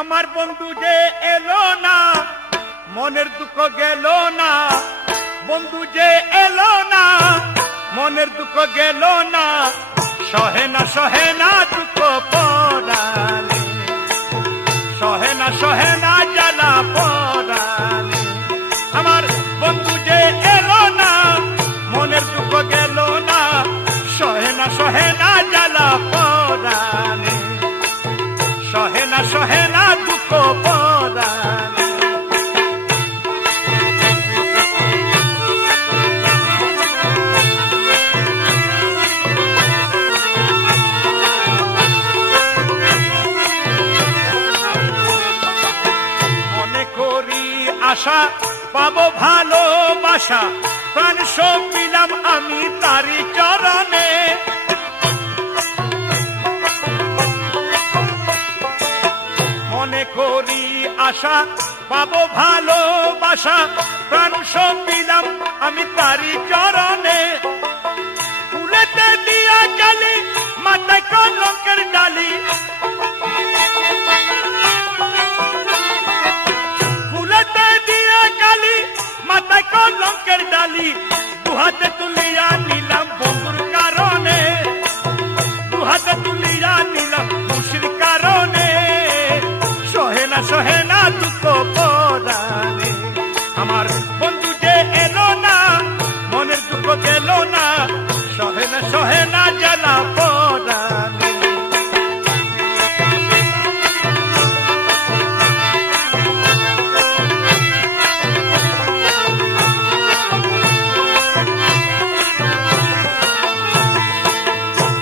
আমার বন্ধু যে এলো না, মনের দুঃখ গেল না। বন্ধু যে এলো না, মনের দুঃখ গেল না। সহে না দুঃখ পরাণে, সহে না জ্বালা পরাণে। আমার বন্ধু যে এলো না, মনের দুঃখ গেল না। সহে না জ্বালা পরাণে, সহে না দুঃখ পরাণে। মনে করি আশা পাবো ভালোবাসা, প্রাণ সব দিলাম আমি তারি চরণে। মনে করি আশা পাবো ভালোবাসা, প্রাণ সব দিলাম আমি তারি চরণে। ফুলেতে দিয়া জালি, মাথায় কলঙ্কের ডালি। ফুলেতে দিয়া জালি, মাথায় কলঙ্কের ডালি। দুহাতে তুলিয়া নিলাম বন্ধুর কারণে, দুহাতে তুলিয়া নিলাম খুশির কারণে। সহে না দুঃখ পরাণে। আমার বন্ধু যে এলো না, মনের দুঃখ গেল না। সহে না জ্বালা পরাণে।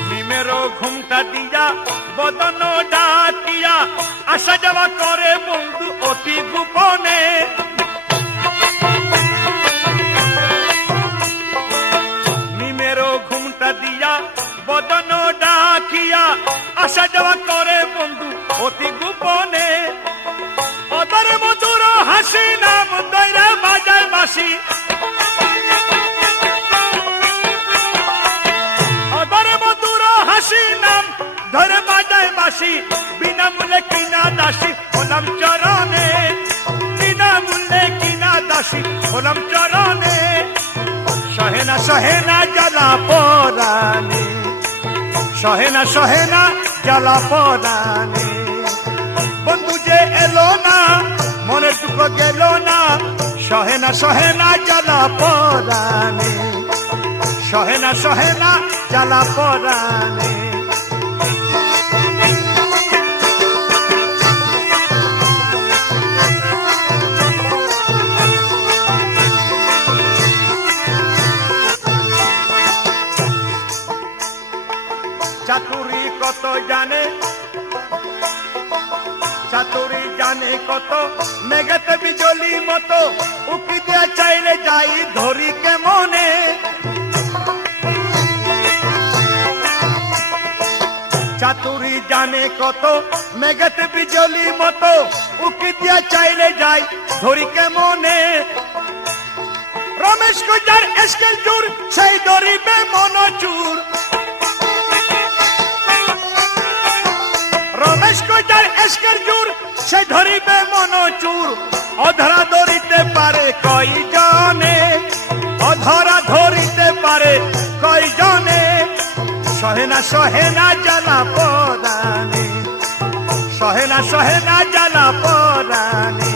নিমেরও ঘুমটা দিয়া বদন ডাকিয়া, আসা যাওয়া করে বন্ধু অতি গোপনে। নিমেরও ঘুমটা দিয়া বদন ডাকিয়া, আসা যাওয়া করে বন্ধু অতি গোপনে। অদর মধুর হাসি নাম দৈরা বাজায় বাসি। অদর মধুর হাসি নাম ধরে বাজায় বাসি। বিনামূল্যে কিনা দাসী হলাম চরণে, বিনামূল্যে কিনা দাসী হলাম চরণে। সহে না জ্বালা পরাণে, সহে না জ্বালা পরাণে। বন্ধু যে এলো না, মনের দুঃখ গেল না। সহে না জ্বালা পরাণে, সহে না জ্বালা পরাণে। চাতুরি কত জানে, চাতুরি জানে কত। মেঘেতে বিজলি মতো উকি দিয়া চাইলে যাই ধরি কেমনে। চাতুরি জানে কত, মেঘেতে বিজলি মতো উকি দিয়া চাইলে যাই ধরি কেমনে। রমেশ কইজার এসকেল জুর, সেই ধরিবে মনচুর। রমেশ কইজার এসকেল জুর, সে ধরিবে মনচুর। অধরা ধরিতে পারে কয়জনে, অধরা ধরিতে পারে কয়জনে। সহে না জ্বালা পরাণে, সহে না জ্বালা পরাণে।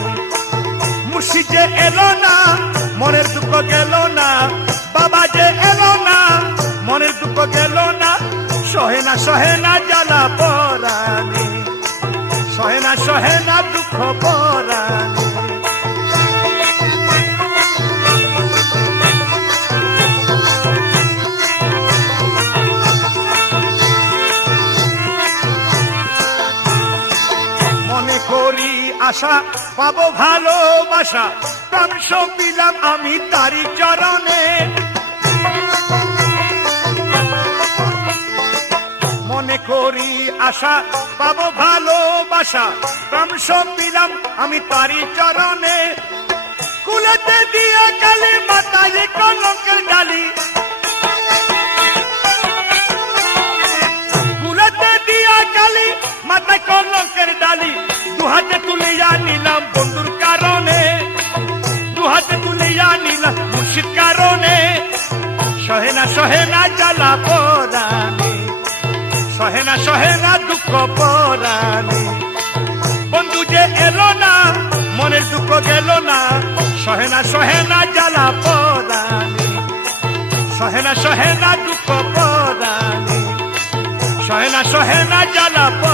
মুর্শি যে এলো না, মনের দুঃখ গেল না। বাবা যে এলো না, মনের দুঃখ গেল না। সহে না জ্বালা পরাণে, সহে না দুঃখ পরাণে। মনে করি আশা পাবো ভালোবাসা, প্রাণ সব দিলাম আমি তারি চরণে। মনে করি আশা পাবো ভালোবাসা, প্রাণ সব দিলাম আমি তারি চরণে। কুলেতে দিয়া কালি, মাথায় কলঙ্কের ডালি। কুলেতে দিয়া কালি, মাথায় কলঙ্কের ডালি। দুহাতে তুলিয়া নিলাম বন্ধুর কারণে, দু হাতে তুলিয়া নিলাম মুর্শিদ কারণে, সহে না জ্বালা পরাণে, সহে না দুঃখ পরাণে। বন্ধু যে এলো না মনের দুঃখ গেল না, সহে না জ্বালা পরাণে, সহে না দুঃখ পরাণে, সহে না জ্বালা পরাণে।